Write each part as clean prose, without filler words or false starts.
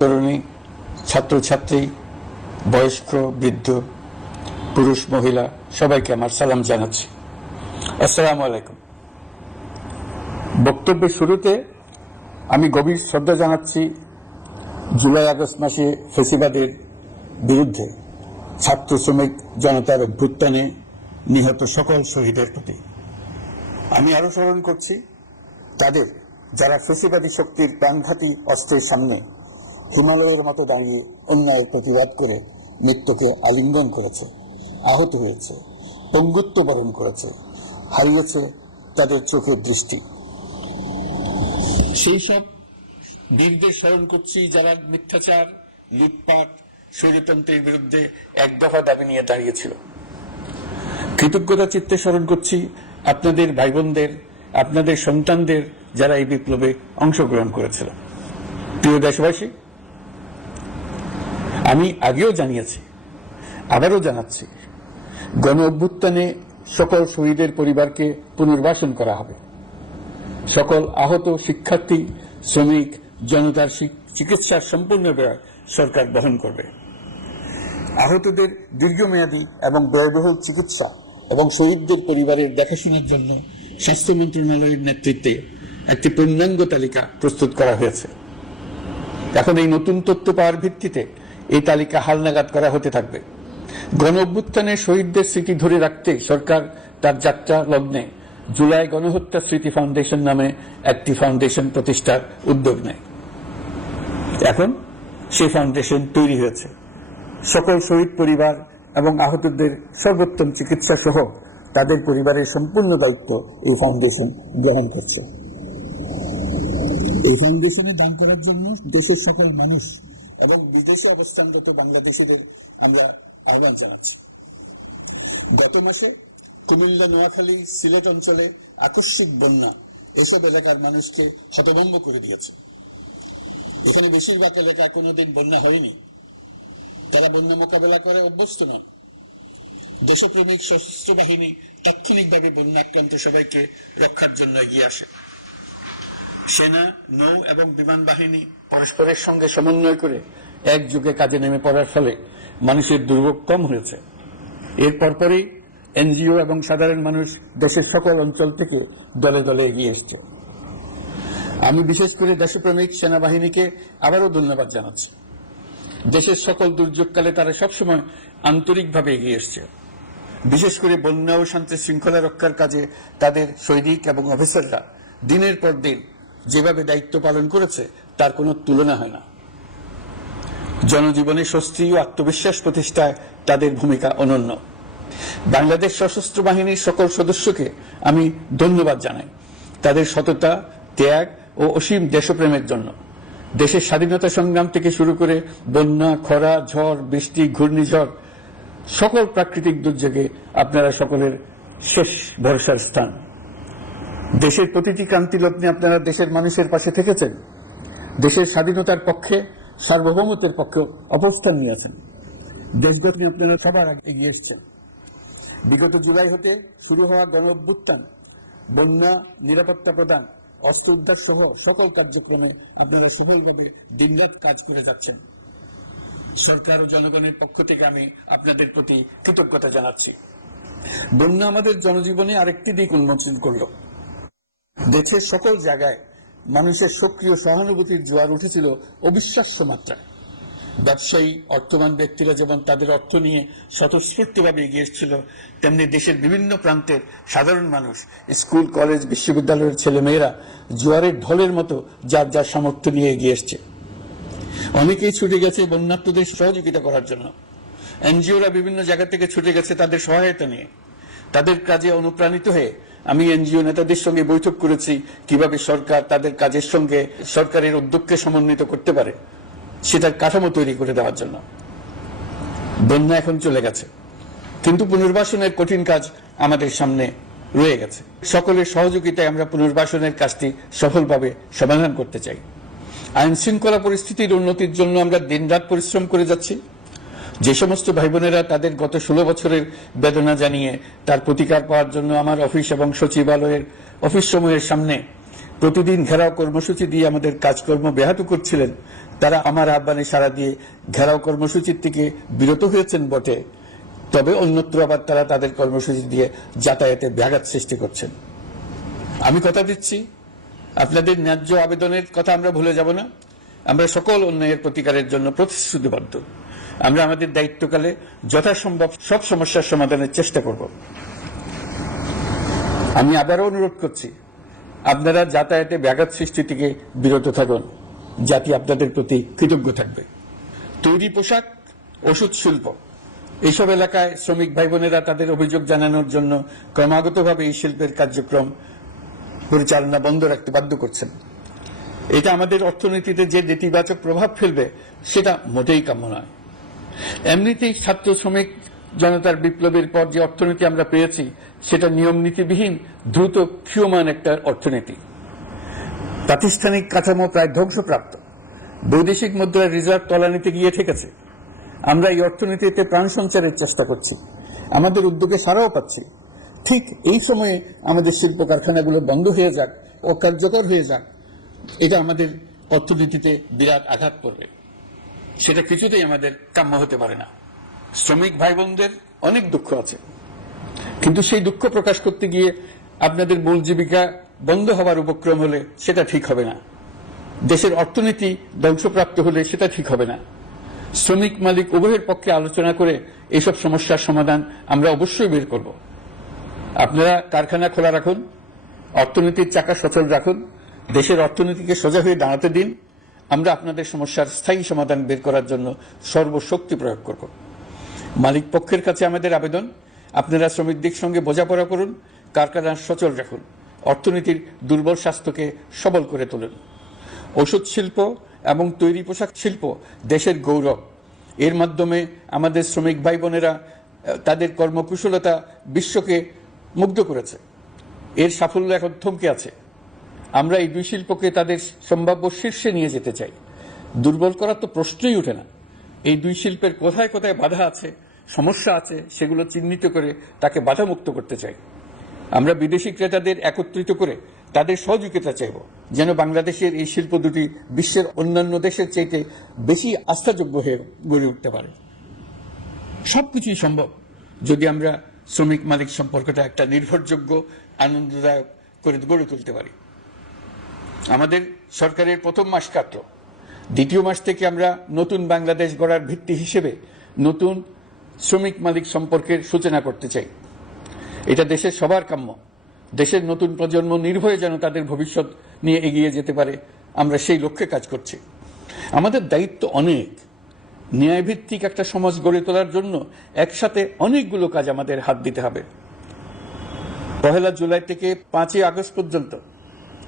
তরুণী, ছাত্রছাত্রী, বয়স্ক, বৃদ্ধ, পুরুষ, মহিলা সবাইকে আমার সালাম জানাচ্ছি। আসসালামু আলাইকুম। বক্তব্যের শুরুতে আমি গভীর শ্রদ্ধা জানাচ্ছি জুলাই আগস্ট মাসে ফ্যাসিবাদের বিরুদ্ধে ছাত্র শ্রমিক জনতার অভ্যুত্থানে নিহত সকল শহীদের প্রতি। আমি আরো স্মরণ করছি তাদের যারা ফ্যাসিবাদী শক্তির প্রাণঘাতী অস্ত্রের সামনে হিমালয়ের মতো দাঁড়িয়ে অন্যায়ের প্রতিবাদ করে মৃত্যুকে আলিঙ্গন করেছে, আহত হয়েছে, পঙ্গুত্ব বরণ করেছে, হারিয়েছে তাদের চোখের দৃষ্টি। সেই সব বীরদের স্মরণ করছি যারা মিথ্যাচার, লুটপাট, স্বৈরতন্ত্রের বিরুদ্ধে এক দফা দাবি নিয়ে দাঁড়িয়েছিল। কৃতজ্ঞতা চিত্তে স্মরণ করছি আপনাদের ভাই বোনদের, আপনাদের সন্তানদের যারা এই বিপ্লবে অংশগ্রহণ করেছিল। প্রিয় দেশবাসী, আমি আগেও জানিয়েছি, আবারও জানাচ্ছি, গণ অভ্যুত্থানে সকল শহীদের পরিবারকে পুনর্বাসন করা হবে। সকল আহত শিক্ষার্থী, শ্রমিক জনতার চিকিৎসার সম্পূর্ণ ব্যয় সরকার বহন করবে। আহতদের দীর্ঘমেয়াদী এবং ব্যয়বহুল চিকিৎসা এবং শহীদদের পরিবারের দেখাশোনার জন্য স্বাস্থ্য মন্ত্রণালয়ের নেতৃত্বে একটি পূর্ণাঙ্গ তালিকা প্রস্তুত করা হয়েছে। এখন এই নতুন তথ্য পাওয়ার ভিত্তিতে এই তালিকা হালনাগাদ করা হতে থাকবে। গণ অভ্যুত্থানে শহীদদের স্মৃতি ধরে রাখতে সরকার তার যাত্রা লগ্নে জুলাই গণহত্যা স্মৃতি ফাউন্ডেশন নামে একটি ফাউন্ডেশন প্রতিষ্ঠার উদ্যোগ নেয়। এখন সেই ফাউন্ডেশন তৈরি হয়েছে। সকল শহীদ পরিবার এবং আহতদের সর্বোত্তম চিকিৎসা সহ তাদের পরিবারের সম্পূর্ণ দায়িত্ব এই ফাউন্ডেশন গ্রহণ করছে। এই ফাউন্ডেশনে দান করার জন্য দেশের সকল মানুষ এবং বিদেশে অবস্থানরত বাংলাদেশিদের আমরা আহ্বান জানাচ্ছি। গত মাসে কুমিল্লা, নোয়াখালী, সিলেট অঞ্চলে আকস্মিক বন্যা এসব এলাকার মানুষকে হতভম্ব করে দিয়েছে। এখানে বেশিরভাগ এলাকায় কোনোদিন বন্যা হয়নি। যারা বন্যা মোকাবেলা করে অভ্যস্ত নয়। দেশপ্রেমিক সশস্ত্র বাহিনী তাৎক্ষণিকভাবে বন্যা আক্রান্ত সবাইকে রক্ষার জন্য এগিয়ে আসে। সেনা, নৌ এবং বিমান বাহিনী পরস্পরের সঙ্গে সমন্বয় করে একযোগে কাজে নেমে পড়ার ফলে মানুষের দুর্ভোগ কম হয়েছে। এর পরপরই এনজিও এবং সাধারণ মানুষ দেশের সকল অঞ্চল থেকে দলে দলে এগিয়ে এসছে। আমি বিশেষ করে দেশপ্রেমিক সেনাবাহিনীকে আবারও ধন্যবাদ জানাচ্ছি। দেশের সকল দুর্যোগকালে তারা সবসময় আন্তরিকভাবে এগিয়ে এসছে। বিশেষ করে বন্যা ও শান্তি শৃঙ্খলা রক্ষার কাজে তাদের সৈনিক এবং অফিসাররা দিনের পর দিন যেভাবে দায়িত্ব পালন করেছে তার কোনো তুলনা হয় না। জনজীবনে স্বস্তি ও আত্মবিশ্বাস প্রতিষ্ঠায় তাদের ভূমিকা অনন্য। বাংলাদেশ সশস্ত্র বাহিনীর সকল সদস্যকে আমি ধন্যবাদ জানাই তাদের সততা, ত্যাগ ও অসীম দেশপ্রেমের জন্য। দেশের স্বাধীনতা সংগ্রাম থেকে শুরু করে বন্যা, খরা, ঝড়, বৃষ্টি, ঘূর্ণিঝড়, সকল প্রাকৃতিক দুর্যোগে আপনারা সকলের শেষ ভরসার স্থান। দেশের প্রতিটি ক্রান্তি লগ্নে আপনারা দেশের মানুষের পাশে থেকেছেন। দেশের স্বাধীনতার পক্ষে, সার্বভৌমত্বের পক্ষে অবস্থান নিয়েছেন। দেশ গঠনে আপনারা সবার আগে এগিয়ে এসেছেন। বিগত জুলাই হতে শুরু হওয়া গণ অভ্যুত্থান, বন্যা, নিরাপত্তা প্রদান, অস্ত্র উদ্ধার সহ সকল কার্যক্রমে আপনারা সফলভাবে দিনরাত কাজ করে যাচ্ছেন। সরকার ও জনগণের পক্ষ থেকে আমি আপনাদের প্রতি কৃতজ্ঞতা জানাচ্ছি। বন্যা আমাদের জনজীবনে আরেকটি দিক উন্মোচন করল। দেশের সকল জায়গায় মানুষের সক্রিয় সহানুভূতির জোয়ার উঠেছিল অবিশ্বাস্য মাত্রায়। ব্যবসায়ী, অর্থবান ব্যক্তিরা যেমন তাদের অর্থ নিয়ে স্বতঃস্ফূর্তভাবে এগিয়ে এসেছিল, তেমনি দেশের বিভিন্ন প্রান্তের সাধারণ মানুষ, স্কুল, কলেজ, বিশ্ববিদ্যালয়ের ছেলেমেয়েরা জোয়ারের ঢলের মতো যার যার সামর্থ্য নিয়ে এগিয়ে এসছে। অনেকেই ছুটে গেছে বন্যার্তদের সহযোগিতা করার জন্য। এনজিওরা বিভিন্ন জায়গা থেকে ছুটে গেছে তাদের সহায়তা নিয়ে। তাদের কাজে অনুপ্রাণিত হয়ে আমি এনজিও নেতাদের সঙ্গে বৈঠক করেছি কিভাবে সরকার তাদের কাজের সঙ্গে সরকারের উদ্যোগকে সমন্বিত করতে পারে সেটার কাঠামো তৈরি করে দেওয়ার জন্য। বন্যা এখন চলে গেছে, কিন্তু পুনর্বাসনের কঠিন কাজ আমাদের সামনে রয়ে গেছে। সকলের সহযোগিতায় আমরা পুনর্বাসনের কাজটি সফলভাবে সমাধান করতে চাই। আইন শৃঙ্খলা পরিস্থিতির উন্নতির জন্য আমরা দিনরাত পরিশ্রম করে যাচ্ছি। যে সমস্ত ভাই বোনেরা তাদের গত 16 বছরের বেদনা জানিয়ে তার প্রতিকার পাওয়ার জন্য আমার অফিস এবং সচিবালয়ের অফিস সমূহের সামনে প্রতিদিন ঘেরাও কর্মসূচি দিয়ে আমাদের কাজকর্ম ব্যাহত করছিলেন, তারা আমার আহ্বানে সাড়া দিয়ে ঘেরাও কর্মসূচির থেকে বিরত হয়েছেন বটে, তবে অন্যত্র আবার তারা তাদের কর্মসূচি দিয়ে যাতায়াতে ব্যাঘাত সৃষ্টি করছেন। আমি কথা দিচ্ছি, আপনাদের ন্যায্য আবেদনের কথা আমরা ভুলে যাব না। আমরা সকল অন্যায়ের প্রতিকারের জন্য প্রতিশ্রুতিবদ্ধ। আমরা আমাদের দায়িত্বকালে যথাসম্ভব সব সমস্যার সমাধানের চেষ্টা করব। আমি আবারও অনুরোধ করছি, আপনারা যাতায়াতে ব্যাঘাত সৃষ্টি থেকে বিরত থাকুন। জাতি আপনাদের প্রতি কৃতজ্ঞ থাকবে। তৈরি পোশাক, ওষুধ শিল্প, এইসব এলাকায় শ্রমিক ভাই বোনেরা তাদের অভিযোগ জানানোর জন্য ক্রমাগতভাবে এই শিল্পের কার্যক্রম পরিচালনা বন্ধ রাখতে বাধ্য করছেন। এটা আমাদের অর্থনীতিতে যে নেতিবাচক প্রভাব ফেলবে সেটা মোটেই কাম্য নয়। এমনিতেই ছাত্র শ্রমিক জনতার বিপ্লবের পর যে অর্থনীতি আমরা পেয়েছি সেটা নিয়ম নীতিবিহীন, দ্রুত ক্ষীয়মান একটা অর্থনীতি। প্রাতিষ্ঠানিক কাঠামো প্রায় ধ্বংসপ্রাপ্ত। বৈদেশিক মুদ্রার রিজার্ভ তলানিতে গিয়ে ঠেকেছে। আমরা এই অর্থনীতিতে প্রাণ সঞ্চারের চেষ্টা করছি, আমাদের উদ্যোগে সাড়াও পাচ্ছি। ঠিক এই সময়ে আমাদের শিল্প কারখানাগুলো বন্ধ হয়ে যাক, অকার্যকর হয়ে যাক, এটা আমাদের অর্থনীতিতে বিরাট আঘাত করবে। সেটা কিছুতেই আমাদের কাম্য হতে পারে না। শ্রমিক ভাই বোনদের অনেক দুঃখ আছে, কিন্তু সেই দুঃখ প্রকাশ করতে গিয়ে আপনাদের মূল জীবিকা বন্ধ হওয়ার উপক্রম হলে সেটা ঠিক হবে না। দেশের অর্থনীতি ধ্বংসপ্রাপ্ত হলে সেটা ঠিক হবে না। শ্রমিক মালিক উভয়ের পক্ষে আলোচনা করে এইসব সমস্যার সমাধান আমরা অবশ্যই বের করব। আপনারা কারখানা খোলা রাখুন, অর্থনীতির চাকা সচল রাখুন, দেশের অর্থনীতিকে সোজা হয়ে দাঁড়াতে দিন। আমরা আপনাদের সমস্যার স্থায়ী সমাধান বের করার জন্য সর্বশক্তি প্রয়োগ করব। মালিক পক্ষের কাছে আমাদের আবেদন, আপনারা শ্রমিকদের সঙ্গে বোঝাপড়া করুন, কারখানা সচল রাখুন, অর্থনীতির দুর্বল স্বাস্থ্যকে সবল করে তুলুন। ওষুধ শিল্প এবং তৈরি পোশাক শিল্প দেশের গৌরব। এর মাধ্যমে আমাদের শ্রমিক ভাই বোনেরা তাদের কর্মকুশলতা বিশ্বকে মুগ্ধ করেছে। এর সাফল্য এখন থমকে আছে। আমরা এই দুই শিল্পকে তাদের সম্ভাব্য শীর্ষে নিয়ে যেতে চাই। দুর্বল করার তো প্রশ্নই ওঠে না। এই দুই শিল্পের কোথায় কোথায় বাধা আছে, সমস্যা আছে, সেগুলো চিহ্নিত করে তাকে বাধামুক্ত করতে চাই। আমরা বিদেশি ক্রেতাদের একত্রিত করে তাদের সহযোগিতা চাইব, যেন বাংলাদেশের এই শিল্প দুটি বিশ্বের অন্যান্য দেশের চাইতে বেশি আস্থাযোগ্য হয়ে গড়ে উঠতে পারে। সবকিছুই সম্ভব যদি আমরা শ্রমিক মালিক সম্পর্কটা একটা নির্ভরযোগ্য, আনন্দদায়ক করে গড়ে তুলতে পারি। আমাদের সরকারের প্রথম মাস কাটল, দ্বিতীয় মাস থেকে আমরা নতুন বাংলাদেশ গড়ার ভিত্তি হিসেবে নতুন শ্রমিক মালিক সম্পর্কের সূচনা করতে চাই। এটা দেশের সবার কাম্য। দেশের নতুন প্রজন্ম নির্ভয়ে যেন তাদের ভবিষ্যৎ নিয়ে এগিয়ে যেতে পারে, আমরা সেই লক্ষ্যে কাজ করছি। আমাদের দায়িত্ব অনেক। ন্যায়ভিত্তিক একটা সমাজ গড়ে তোলার জন্য একসাথে অনেকগুলো কাজ আমাদের হাত দিতে হবে। 1 জুলাই থেকে 5 আগস্ট পর্যন্ত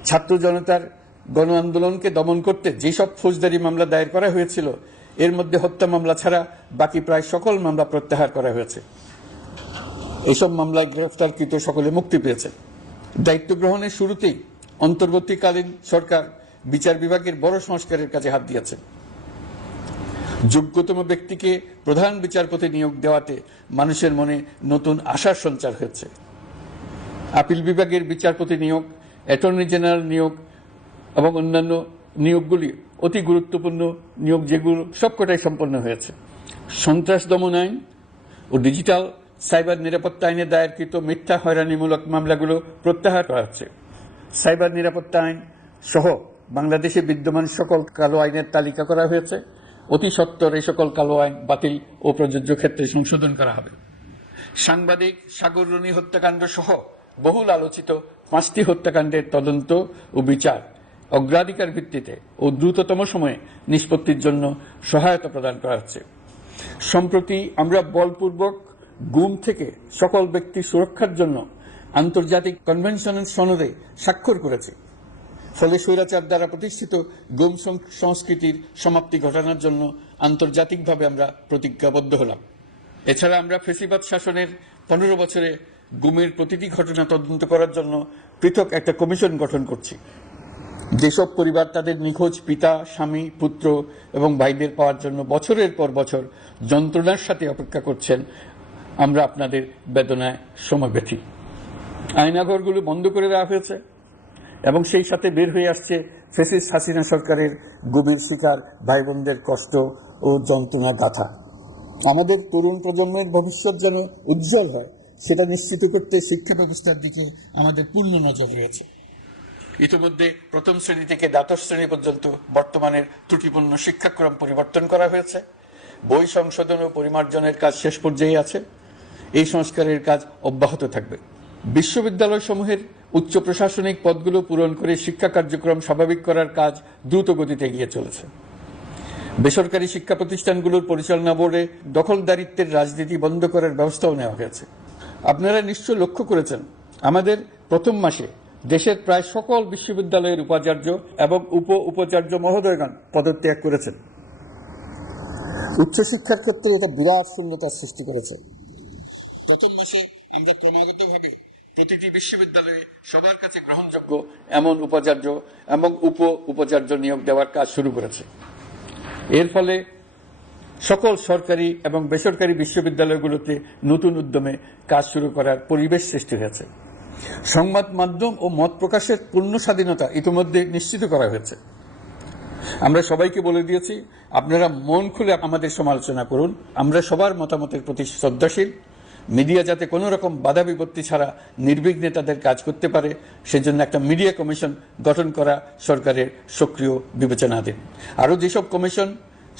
ছাত্র জনতার গণ আন্দোলনকে দমন করতে যেসব ফৌজদারি মামলা দায়ের করা হয়েছিল, এর মধ্যে হত্যা মামলা ছাড়া বাকি প্রায় সকল মামলা প্রত্যাহার করা হয়েছে। এইসব মামলায় গ্রেফতারকৃত সকলে মুক্তি পেয়েছে। দায়িত্ব গ্রহণের শুরুতেই অন্তর্বর্তীকালীন সরকার বিচার বিভাগের বড় সংস্কারের কাজে হাত দিয়েছে। যোগ্যতম ব্যক্তিকে প্রধান বিচারপতি নিয়োগ দেওয়াতে মানুষের মনে নতুন আশার সঞ্চার হয়েছে। আপিল বিভাগের বিচারপতি নিয়োগ, অ্যাটর্নি জেনারেল নিয়োগ এবং অন্যান্য নিয়োগগুলি অতি গুরুত্বপূর্ণ নিয়োগ, যেগুলো সবকটাই সম্পন্ন হয়েছে। সন্ত্রাস দমন আইন ও ডিজিটাল সাইবার নিরাপত্তা আইনে দায়েরকৃত মিথ্যা হয়রানিমূলক মামলাগুলো প্রত্যাহার করা হচ্ছে। সাইবার নিরাপত্তা আইন সহ বাংলাদেশে বিদ্যমান সকল কালো আইনের তালিকা করা হয়েছে। অতি সত্বর এই সকল কালো আইন বাতিল ও প্রযোজ্য ক্ষেত্রে সংশোধন করা হবে। সাংবাদিক সাগর রুনি হত্যাকাণ্ড সহ বহুল আলোচিত 5টি হত্যাকাণ্ডের তদন্ত ও বিচার অগ্রাধিকার ভিত্তিতে ও দ্রুততম সময়ে নিষ্পত্তির জন্য সহায়তা প্রদান করা হচ্ছে। সম্প্রতি আমরা বলপূর্বক গুম থেকে সকল ব্যক্তি সুরক্ষার জন্য আন্তর্জাতিক কনভেনশনের সনদে স্বাক্ষর করেছি। ফলে স্বৈরাচার দ্বারা প্রতিষ্ঠিত গুম সংস্কৃতির সমাপ্তি ঘটানোর জন্য আন্তর্জাতিকভাবে আমরা প্রতিজ্ঞাবদ্ধ হলাম। এছাড়া আমরা ফ্যাসিবাদ শাসনের 15 বছরে গুমের প্রতিটি ঘটনা তদন্ত করার জন্য পৃথক একটা কমিশন গঠন করছি। যেসব পরিবার তাদের নিখোঁজ পিতা, স্বামী, পুত্র এবং ভাইদের পাওয়ার জন্য বছরের পর বছর যন্ত্রণার সাথে অপেক্ষা করছেন, আমরা আপনাদের বেদনায় সমবেথী। আয়নাঘরগুলো বন্ধ করে দেওয়া হয়েছে এবং সেই সাথে বের হয়ে আসছে ফ্যাসিস্ট হাসিনা সরকারের গভীর শিকার ভাই বোনদের কষ্ট ও যন্ত্রণা গাথা। আমাদের তরুণ প্রজন্মের ভবিষ্যৎ যেন উজ্জ্বল হয়, সেটা নিশ্চিত করতে শিক্ষা ব্যবস্থার দিকে আমাদের পূর্ণ নজর রয়েছে। ইতিমধ্যে প্রথম শ্রেণী থেকে দ্বাদশ শ্রেণী পর্যন্ত বর্তমানের ত্রুটিপূর্ণ শিক্ষাক্রম পরিবর্তন করা হয়েছে। বই সংশোধন ও পরিমার্জনের কাজ শেষ পর্যায়ে আছে। এই সংস্কারের কাজ অব্যাহত থাকবে। বিশ্ববিদ্যালয় সমূহের উচ্চ প্রশাসনিক পদগুলো পূরণ করে শিক্ষা কার্যক্রম স্বাভাবিক করার কাজ দ্রুত গতিতে এগিয়ে চলেছে। বেসরকারি শিক্ষা প্রতিষ্ঠানগুলোর পরিচালনা বোর্ডে দখলদারিত্বের রাজনীতি বন্ধ করার ব্যবস্থাও নেওয়া হয়েছে। আপনারা নিশ্চয় লক্ষ্য করেছেন, আমাদের প্রথম মাসে দেশের প্রায় সকল বিশ্ববিদ্যালয়ের উপাচার্য এবং উপাচার্য মহোদয়গণ পদত্যাগ করেছেন। উচ্চশিক্ষার ক্ষেত্রে এটা বিরাট শূন্যতার সৃষ্টি করেছে। প্রথম মাসে আমরা ক্রমাগতভাবে প্রতিটি বিশ্ববিদ্যালয়ে সবার কাছে গ্রহণযোগ্য এমন উপাচার্য এবং উপাচার্য নিয়োগ দেওয়ার কাজ শুরু করেছে। এর ফলে সকল সরকারি এবং বেসরকারি বিশ্ববিদ্যালয়গুলোতে নতুন উদ্যমে কাজ শুরু করার পরিবেশ সৃষ্টি হয়েছে। সংবাদ মাধ্যম ও মত প্রকাশের পূর্ণ স্বাধীনতা ইতিমধ্যে নিশ্চিত করা হয়েছে। আমরা সবাইকে বলে দিয়েছি, আপনারা মন খুলে আমাদের সমালোচনা করুন, আমরা সবার মতামতের প্রতি শ্রদ্ধাশীল। মিডিয়া যাতে কোনো রকম বাধা বিপত্তি ছাড়া নির্বিঘ্নে তাদের কাজ করতে পারে, সেজন্য একটা মিডিয়া কমিশন গঠন করা সরকারের সক্রিয় বিবেচনাধীন। আরও যেসব কমিশন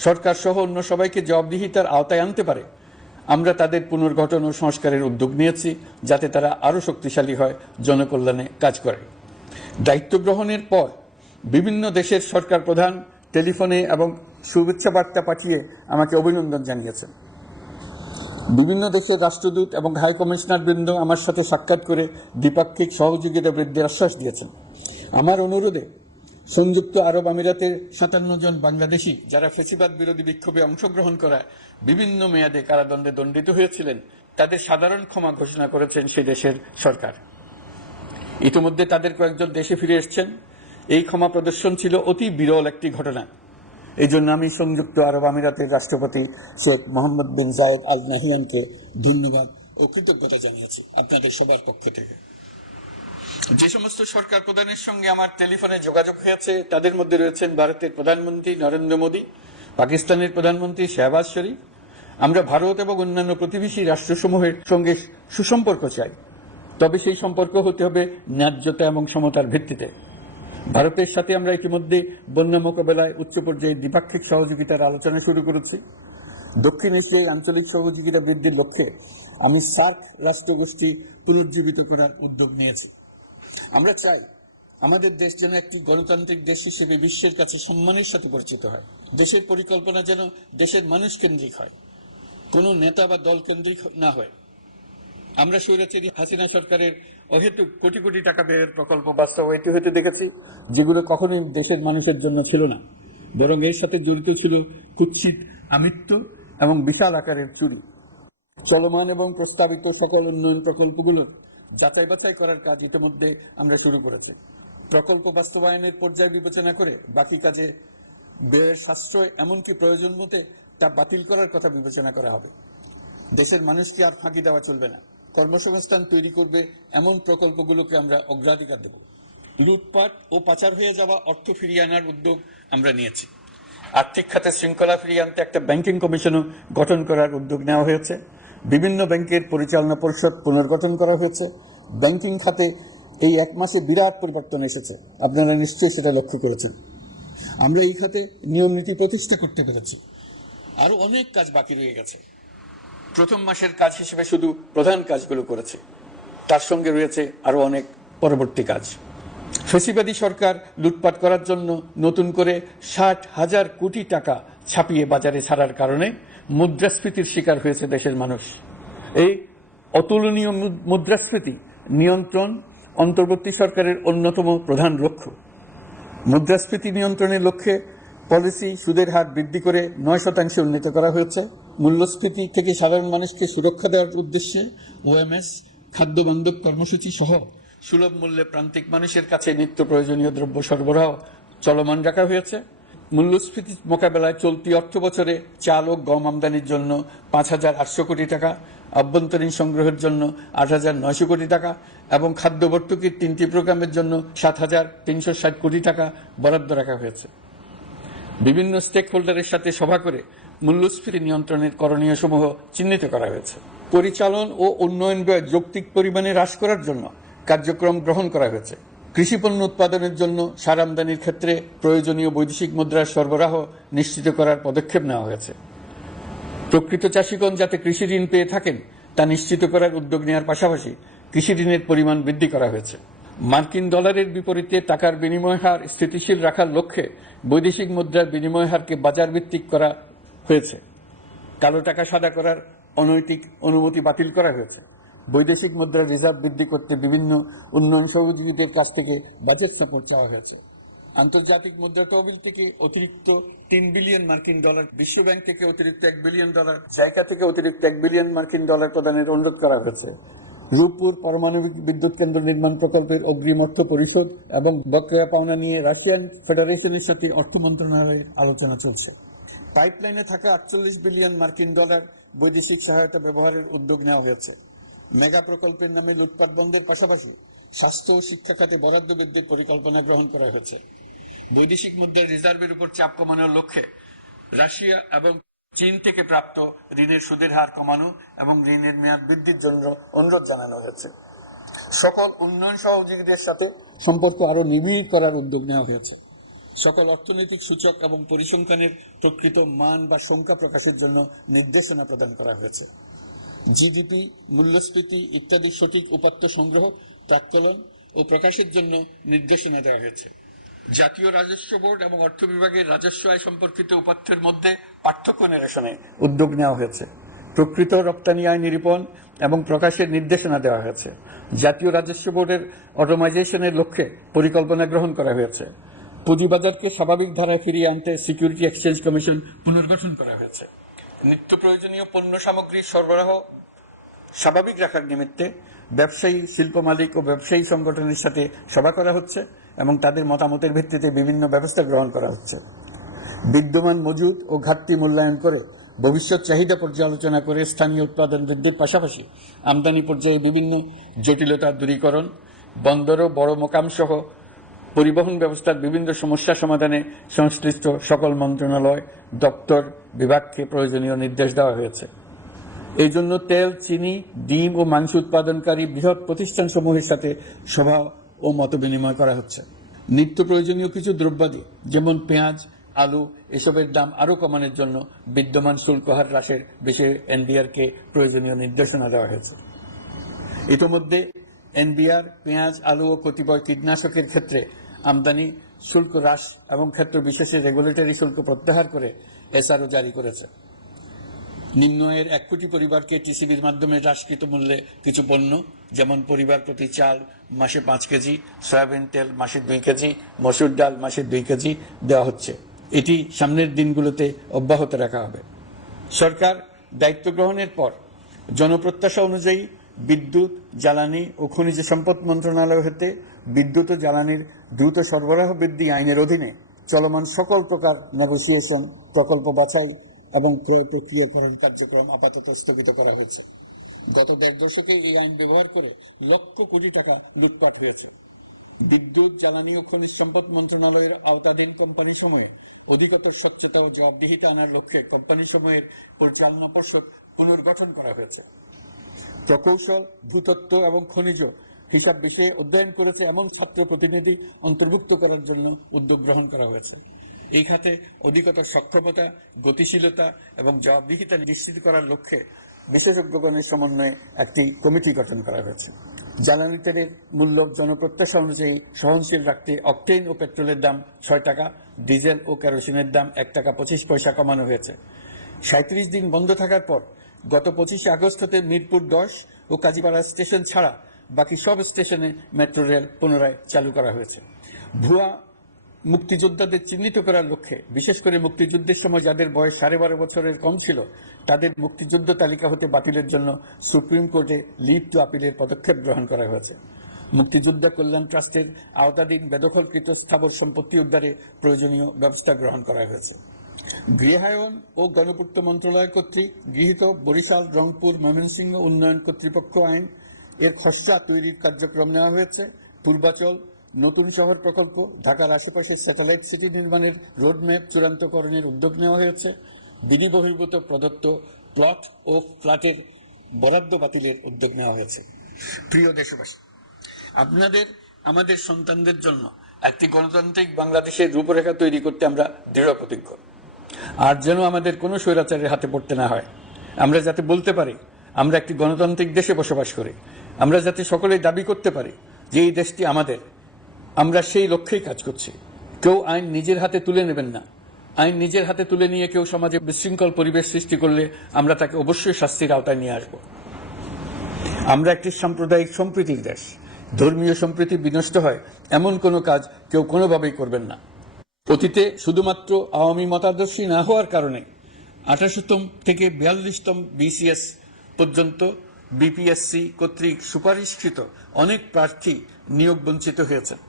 সরকার সহ অন্য সবাইকে জবাবদিহিতার আওতায় আনতে পারে, আমরা তাদের পুনর্গঠন ও সংস্কারের উদ্যোগ নিয়েছি, যাতে তারা আরও শক্তিশালী হয়, জনকল্যাণে কাজ করে। দায়িত্ব গ্রহণের পর বিভিন্ন দেশের সরকার প্রধান টেলিফোনে এবং শুভেচ্ছা বার্তা পাঠিয়ে আমাকে অভিনন্দন জানিয়েছেন। বিভিন্ন দেশের রাষ্ট্রদূত এবং হাই কমিশনার বৃন্দ আমার সাথে সাক্ষাৎ করে দ্বিপাক্ষিক সহযোগিতা বৃদ্ধির আশ্বাস দিয়েছেন। আমার অনুরোধে সংযুক্ত আরব আমিরাতের 57 জন বাংলাদেশি যারা ফ্যাসিবাদ বিরোধী বিক্ষোভে অংশগ্রহণ করা বিভিন্ন মেয়াদে কারাদণ্ডে দণ্ডিত হয়েছিলেন, তাদের সাধারণ ক্ষমা ঘোষণা করেছেন সেই দেশের সরকার। ইতিমধ্যে তাদের কয়েকজন দেশে ফিরে এসেছেন। এই ক্ষমা প্রদর্শন ছিল অতি বিরল একটি ঘটনা। এই জন্য আমি সংযুক্ত আরব আমিরাতের রাষ্ট্রপতি শেখ মোহাম্মদ বিন জায়েদ আল নাহিয়ানকে ধন্যবাদ ও কৃতজ্ঞতা জানিয়েছি আপনাদের সবার পক্ষ থেকে। যে সমস্ত সরকার প্রধানের সঙ্গে আমার টেলিফোনে যোগাযোগ হয়েছে, তাদের মধ্যে রয়েছেন ভারতের প্রধানমন্ত্রী নরেন্দ্র মোদী, পাকিস্তানের প্রধানমন্ত্রী শাহবাজ শরীফ। আমরা ভারত এবং অন্যান্য প্রতিবেশী রাষ্ট্রসমূহের সঙ্গে সুসম্পর্ক চাই, তবে সেই সম্পর্ক হতে হবে ন্যায্যতা এবং সমতার ভিত্তিতে। ভারতের সাথে আমরা ইতিমধ্যে বন্যা মোকাবেলায় উচ্চ পর্যায়ে দ্বিপাক্ষিক সহযোগিতার আলোচনা শুরু করেছি। দক্ষিণ এশিয়ায় আঞ্চলিক সহযোগিতা বৃদ্ধির লক্ষ্যে আমি সার্ক রাষ্ট্রগোষ্ঠী পুনর্জীবিত করার উদ্যোগ নিয়েছি। আমরা চাই আমাদের দেশ যেন একটি গণতান্ত্রিক দেশ হিসেবে বিশ্বের কাছে সম্মানের সাথে পরিচিত হয়। দেশের পরিকল্পনা যেন দেশের মানুষ কেন্দ্রিক হয়, কোনো নেতা বা দল কেন্দ্রিক না হয়। আমরা স্বৈরাচারী হাসিনা সরকারের অহেতুক কোটি কোটি টাকা ব্যয়ের প্রকল্প বাস্তবায়িত হতে দেখেছি, যেগুলো কখনোই দেশের মানুষের জন্য ছিল না, বরং এর সাথে জড়িত ছিল কুৎসিত আমিত্ব এবং বিশাল আকারের চুরি। চলমান এবং প্রস্তাবিত সকল উন্নয়ন প্রকল্পগুলো যাচাই বাছাই করার কাজ ইতিমধ্যে আমরা শুরু করেছি। প্রকল্প বাস্তবায়নের পর্যায় বিবেচনা করে বাকি কাজে ব্যয়ের সাশ্রয় এমনকি প্রয়োজন মতে তা বাতিল করার কথা বিবেচনা করা হবে। দেশের মানুষকে আর ফাঁকি দেওয়া চলবে না। কর্মসংস্থান তৈরি করবে এমন প্রকল্পগুলোকে আমরা অগ্রাধিকার দেব। লুটপাট ও পাচার হয়ে যাওয়া অর্থ ফিরিয়ে আনার উদ্যোগ আমরা নিয়েছি। আর্থিক খাতে শৃঙ্খলা ফিরিয়ে আনতে একটা ব্যাংকিং কমিশনও গঠন করার উদ্যোগ নেওয়া হয়েছে। বিভিন্ন ব্যাংকের পরিচালনা পরিষদ পুনর্গঠন করা হয়েছে। ব্যাংকিং খাতে এই এক মাসে বিরাট পরিবর্তন এসেছে, আপনারা নিশ্চয়ই সেটা লক্ষ্য করেছেন। আমরা এই খাতে নিয়ম নীতি প্রতিষ্ঠা করতে পেরেছি। আরো অনেক কাজ বাকি রয়ে গেছে। প্রথম মাসের কাজ হিসেবে শুধু প্রধান কাজগুলো করেছে, তার সঙ্গে রয়েছে আরো অনেক পরবর্তী কাজ। ফ্যাসিবাদী সরকার লুটপাট করার জন্য নতুন করে 60,000 কোটি টাকা ছাপিয়ে বাজারে ছাড়ার কারণে মুদ্রাস্ফীতির শিকার হয়েছে দেশের মানুষ। এই অতুলনীয় মুদ্রাস্ফীতি নিয়ন্ত্রণ অন্তর্বর্তী সরকারের অন্যতম প্রধান লক্ষ্য। মুদ্রাস্ফীতি নিয়ন্ত্রণের লক্ষ্যে পলিসি সুদের হার বৃদ্ধি করে 9% উন্নীত করা হয়েছে। মূল্যস্ফীতি থেকে সাধারণ মানুষকে সুরক্ষা দেওয়ার উদ্দেশ্যে ওএমএস খাদ্য বান্ধব কর্মসূচি সহ সুলভ মূল্যে প্রান্তিক মানুষের কাছে নিত্য প্রয়োজনীয় দ্রব্য সরবরাহ চলমান রাখা হয়েছে। মূল্যস্ফীতি মোকাবেলায় চলতি অর্থ বছরে চাল ও গম আমদানির জন্য 5,800 কোটি টাকা, অভ্যন্তরীণ সংগ্রহের জন্য ৮,৯০০ কোটি টাকা এবং খাদ্য ভর্তুকির ৩টি প্রোগ্রামের জন্য ৭,৩৬০ কোটি টাকা বরাদ্দ রাখা হয়েছে। বিভিন্ন স্টেক হোল্ডারের সাথে সভা করে মূল্যস্ফীতি নিয়ন্ত্রণের করণীয় সমূহ চিহ্নিত করা হয়েছে। পরিচালন ও উন্নয়ন ব্যয় যৌক্তিক পরিমাণে হ্রাস করার জন্য কার্যক্রম গ্রহণ করা হয়েছে। কৃষিপণ্য উৎপাদনের জন্য সার আমদানির ক্ষেত্রে প্রয়োজনীয় বৈদেশিক মুদ্রার সরবরাহ নিশ্চিত করার পদক্ষেপ নেওয়া হয়েছে। প্রকৃত চাষিগণ যাতে কৃষি ঋণ পেয়ে থাকেন তা নিশ্চিত করার উদ্যোগ নেওয়ার পাশাপাশি কৃষি ঋণের পরিমাণ বৃদ্ধি করা হয়েছে। মার্কিন ডলারের বিপরীতে টাকার বিনিময় হার স্থিতিশীল রাখার লক্ষ্যে বৈদেশিক মুদ্রার বিনিময় হারকে বাজার ভিত্তিক করা হয়েছে। কালো টাকা সাদা করার অনৈতিক অনুমতি বাতিল করা হয়েছে। বৈদেশিক মুদ্রার রিজার্ভ বৃদ্ধি করতে বিভিন্ন উন্নয়ন সহযোগীদের কাছ থেকে বাজেট সাপোর্ট চাওয়া হয়েছে। আন্তর্জাতিক মুদ্রা তহবিল থেকে অতিরিক্ত ৩ বিলিয়ন মার্কিন ডলার, বিশ্বব্যাংক থেকে অতিরিক্ত ১ বিলিয়ন ডলার, জাইকা থেকে অতিরিক্ত ১ বিলিয়ন মার্কিন ডলার প্রদানের অনুরোধ করা হয়েছে। রূপপুর পারমাণবিক বিদ্যুৎ কেন্দ্র নির্মাণ প্রকল্পের অগ্রিম অর্থ পরিশোধ এবং বকেয়া পাওনা নিয়ে রাশিয়ান ফেডারেশনের সাথে অর্থ মন্ত্রণালয়ের আলোচনা চলছে। পাইপলাইনে থাকা ৪৮ বিলিয়ন মার্কিন ডলার বৈদেশিক সহায়তা ব্যবহারের উদ্যোগ নেওয়া হয়েছে। মেগা প্রকল্পের নামে লুটপাট বন্ধের পাশাপাশি স্বাস্থ্য ও শিক্ষা খাতে বরাদ্দ বৃদ্ধির পরিকল্পনা গ্রহণ করা হয়েছে। বৈদেশিক মুদ্রার রিজার্ভের উপর চাপ কমানোর লক্ষ্যে রাশিয়া এবং চীন থেকে প্রাপ্ত ঋণের সুদের হার কমানো এবং ঋণের মেয়াদ বৃদ্ধির জন্য অনুরোধ জানানো হয়েছে। সকল উন্নয়ন সহযোগীদের সাথে সম্পর্ক আরও নিবিড় করার উদ্যোগ নেওয়া হয়েছে। সকল অর্থনৈতিক সূচক এবং পরিসংখ্যানের প্রকৃত মান বা সংখ্যা প্রকাশের জন্য নির্দেশনা প্রদান করা হয়েছে। জিডিপি, মূল্যস্ফীতি ইত্যাদি সঠিক উপাত্ত সংগ্রহ, প্রাক্কলন ও প্রকাশের জন্য নির্দেশনা দেওয়া হয়েছে। জাতীয় রাজস্ব বোর্ড এবং অর্থ বিভাগের রাজস্ব আয় সম্পর্কিত উপাত্তের মধ্যে পার্থক্য নিরসনে উদ্যোগ নেওয়া হয়েছে। প্রকৃত রপ্তানি আয় নিরূপণ এবং প্রকাশের নির্দেশনা দেওয়া হয়েছে। জাতীয় রাজস্ব বোর্ডের অটোমাইজেশনের লক্ষ্যে পরিকল্পনা গ্রহণ করা হয়েছে। পুঁজিবাজারকে স্বাভাবিক ধারায় ফিরিয়ে আনতে সিকিউরিটি এক্সচেঞ্জ কমিশন পুনর্গঠন করা হয়েছে। নিত্য প্রয়োজনীয় পণ্য সামগ্রীর সরবরাহ স্বাভাবিক রাখার নিমিত্তে ব্যবসায়ী, শিল্প মালিক ও ব্যবসায়ী সংগঠনের সাথে সভা করা হচ্ছে এবং তাদের মতামতের ভিত্তিতে বিভিন্ন ব্যবস্থা গ্রহণ করা হচ্ছে। বিদ্যমান মজুদ ও ঘাটতি মূল্যায়ন করে ভবিষ্যৎ চাহিদা পর্যালোচনা করে স্থানীয় উৎপাদন বৃদ্ধির পাশাপাশি আমদানি পর্যায়ে বিভিন্ন জটিলতা দূরীকরণ, বন্দর ও বড় মোকাম সহ পরিবহন ব্যবস্থার বিভিন্ন সমস্যা সমাধানে সংশ্লিষ্ট সকল মন্ত্রণালয়, দপ্তর, বিভাগকে প্রয়োজনীয় নির্দেশ দেওয়া হয়েছে। এই জন্য তেল, চিনি, ডিম ও মাংস উৎপাদনকারী বৃহৎ প্রতিষ্ঠানসমূহের সাথে সভা ও মত বিনিময় করা হচ্ছে। নিত্য প্রয়োজনীয় কিছু দ্রব্যাদি যেমন পেঁয়াজ, আলু এসবের দাম আরও কমানোর জন্য বিদ্যমান শুল্ক হার হ্রাসের বিষয়ে এনবিআরকে প্রয়োজনীয় নির্দেশনা দেওয়া হয়েছে। ইতোমধ্যে এনবিআর পেঁয়াজ, আলু ও কতিপয় কীটনাশকের ক্ষেত্রে আমদানি শুল্ক হ্রাস এবং ক্ষেত্র বিশেষে রেগুলেটরি শুল্ক প্রত্যাহার করে এসআরও জারি করেছে। নিম্ন আয়ের ১ কোটি পরিবারকে টিসিবির মাধ্যমে হ্রাসকৃত মূল্যে কিছু পণ্য যেমন পরিবার প্রতি চাল মাসে ৫ কেজি, সয়াবিন তেল মাসে ২ কেজি, মসুর ডাল মাসে ২ কেজি দেওয়া হচ্ছে। এটি সামনের দিনগুলোতে অব্যাহত রাখা হবে। সরকার দায়িত্ব গ্রহণের পর জনপ্রত্যাশা অনুযায়ী বিদ্যুৎ, জ্বালানি ও খনিজ সম্পদ মন্ত্রণালয় হতে বিদ্যুৎ ও জ্বালানির দ্রুত সরবরাহ বৃদ্ধি আইনের অধীনে চলমান সকল প্রকার নেগোসিয়েশন, প্রকল্প বাছাই এবং ক্রয় প্রক্রিয়াকরণ কার্যক্রম আপাতত স্থগিত করা হয়েছে। গত ১.৫ দশকে এই আইন ব্যবহার করে লক্ষ কোটি টাকা লুটপাট হয়েছে। বিদ্যুৎ, জ্বালানি ও খনিজ সম্পদ মন্ত্রণালয়ের আওতাধীন কোম্পানি সমূহে অধিকতর স্বচ্ছতা ও জবাবদিহিতা আনার লক্ষ্যে কোম্পানি সমূহের পরিচালনা পর্ষদ পুনর্গঠন করা হয়েছে। প্রকৌশল, ভূতত্ত্ব এবং খনিজ হিসাব বিষয়ে অধ্যয়ন করেছে এমন ছাত্র প্রতিনিধি অন্তর্ভুক্ত করার জন্য উদ্যোগ গ্রহণ করা হয়েছে। এই খাতে অধিকতর সক্ষমতা, গতিশীলতা এবং জবাবদিহিতা নিশ্চিত করার লক্ষ্যে বিশেষজ্ঞগণের সমন্বয়ে একটি কমিটি গঠন করা হয়েছে। জ্বালানি তেলের মূল্য জনপ্রত্যাশা অনুযায়ী সহনশীল রাখতে অকটেন ও পেট্রোলের দাম ৬ টাকা, ডিজেল ও কেরোসিনের দাম ১ টাকা ২৫ পয়সা কমানো হয়েছে। ৩৭ দিন বন্ধ থাকার পর গত ২৫ আগস্ট হতে মিরপুর ১০ ও কাজীপাড়া স্টেশন ছাড়া বাকি সব স্টেশনে মেট্রো রেল পুনরায় চালু করা হয়েছে। ভুয়া মুক্তিযোদ্ধাদের চিহ্নিত করার লক্ষ্যে বিশেষ করে মুক্তিযুদ্ধের সময় যাদের বয়স ১২.৫ বছরের কম ছিল তাদের মুক্তিযুদ্ধ তালিকা হতে বাতিলের জন্য সুপ্রিম কোর্টে লিভ টু আপিলের পদক্ষেপ গ্রহণ করা হয়েছে। মুক্তিযোদ্ধা কল্যাণ ট্রাস্টের আওতাধীন বেদখলকৃত স্থাবর সম্পত্তি উদ্ধারে প্রয়োজনীয় ব্যবস্থা গ্রহণ করা হয়েছে। গৃহায়ন ও গণপূর্ত মন্ত্রণালয় কর্তৃক গৃহীত বরিশাল, রংপুর, ময়মনসিংহ উন্নয়ন কর্তৃপক্ষ আইন এর খসড়া তৈরির কার্যক্রম নেওয়া হয়েছে। পূর্বাচল নতুন শহর প্রকল্প, ঢাকার আশেপাশে স্যাটেলাইট সিটি নির্মাণের রোডম্যাপ চূড়ান্তকরণের উদ্যোগ নেওয়া হয়েছে। বিধি বহির্ভূত প্রদত্ত প্লট ও ফ্ল্যাটের বরাদ্দ বাতিলের উদ্যোগ নেওয়া হয়েছে। প্রিয় দেশবাসী, আপনাদের আমাদের সন্তানদের জন্য একটি গণতান্ত্রিক বাংলাদেশের রূপরেখা তৈরি করতে আমরা দৃঢ় প্রতিজ্ঞ। আর যেন আমাদের কোনো স্বৈরাচারের হাতে পড়তে না হয়। আমরা যাতে বলতে পারি আমরা একটি গণতান্ত্রিক দেশে বসবাস করি, আমরা যাতে সকলেই দাবি করতে পারি যে এই দেশটি আমাদের, আমরা সেই লক্ষ্যেই কাজ করছি। কেউ আইন নিজের হাতে তুলে নেবেন না। আইন নিজের হাতে তুলে নিয়ে কেউ সমাজে বিশৃঙ্খল পরিবেশ সৃষ্টি করলে আমরা তাকে অবশ্যই শাস্তির আওতায় নিয়ে আসব। আমরা একটি সাম্প্রদায়িক সম্প্রীতির দেশ। ধর্মীয় সম্প্রীতি বিনষ্ট হয় এমন কোনো কাজ কেউ কোনোভাবেই করবেন না। অতীতে শুধুমাত্র আওয়ামী মতাদর্শী না হওয়ার কারণে 28তম থেকে 42তম বিসিএস পর্যন্ত বিপিএসসি কর্তৃক সুপারিশকৃত অনেক প্রার্থী নিয়োগ বঞ্চিত হয়েছেন।